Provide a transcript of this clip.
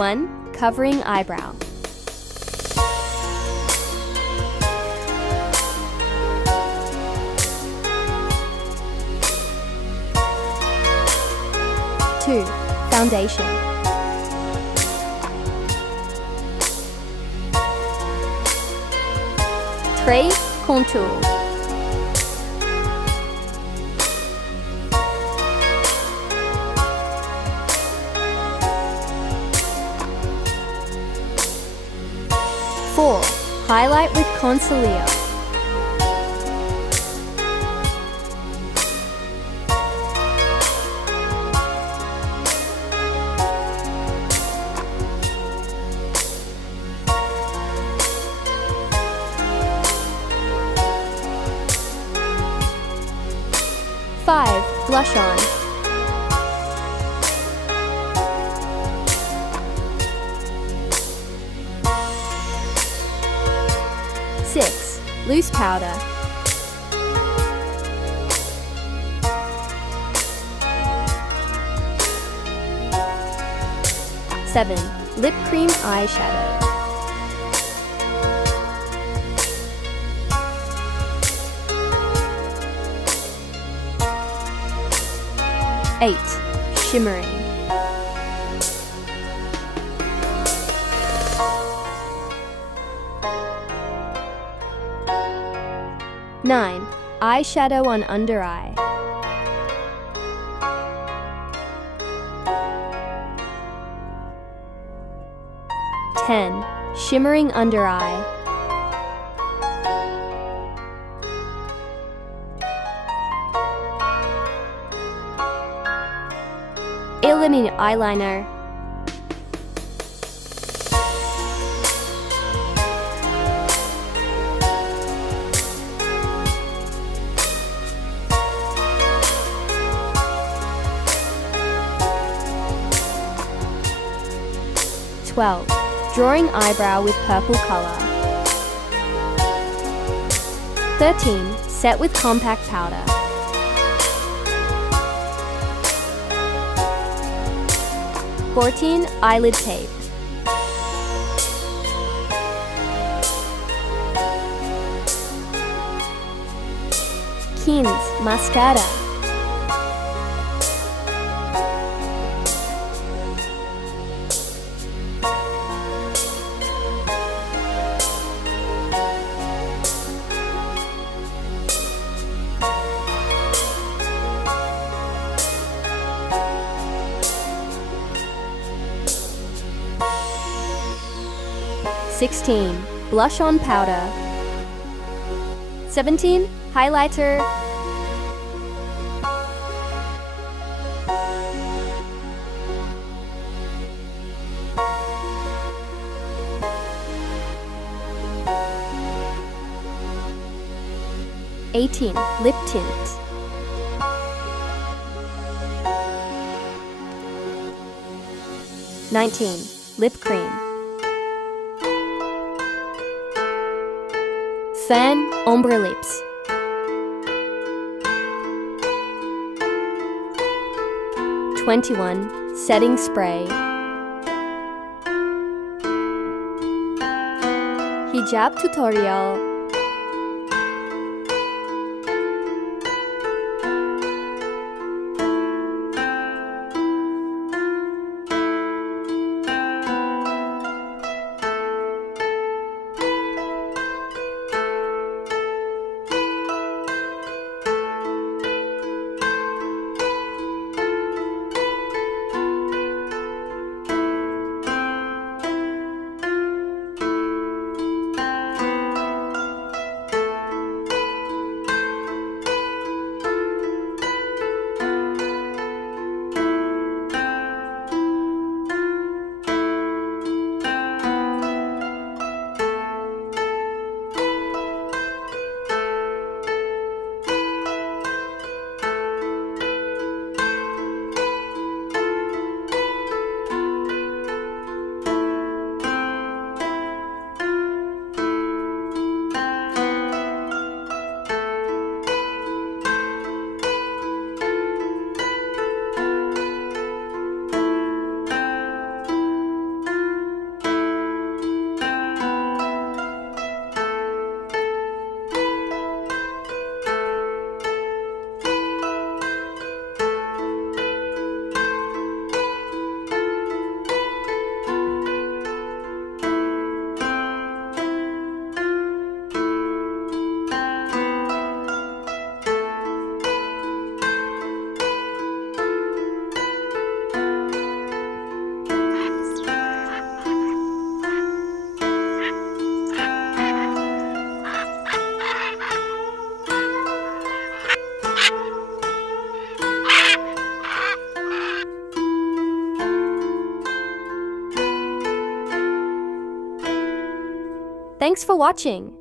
1. Covering eyebrow. Two. Foundation. 3. Contour. 4. Highlight with concealer. 5. Blush on. 6. Loose powder. 7. Lip cream eyeshadow. 8. Shimmering. 9. Eyeshadow on under eye. 10. Shimmering under eye. 11. Eyeliner. 12. Drawing eyebrow with purple color. 13. Set with compact powder. 14. Eyelid tape. 15. Mascara. 16. Blush on powder. 17. Highlighter. 18. Lip tint. 19. Lip cream. Fan ombre lips. 21. Setting spray. Hijab tutorial. Thanks for watching.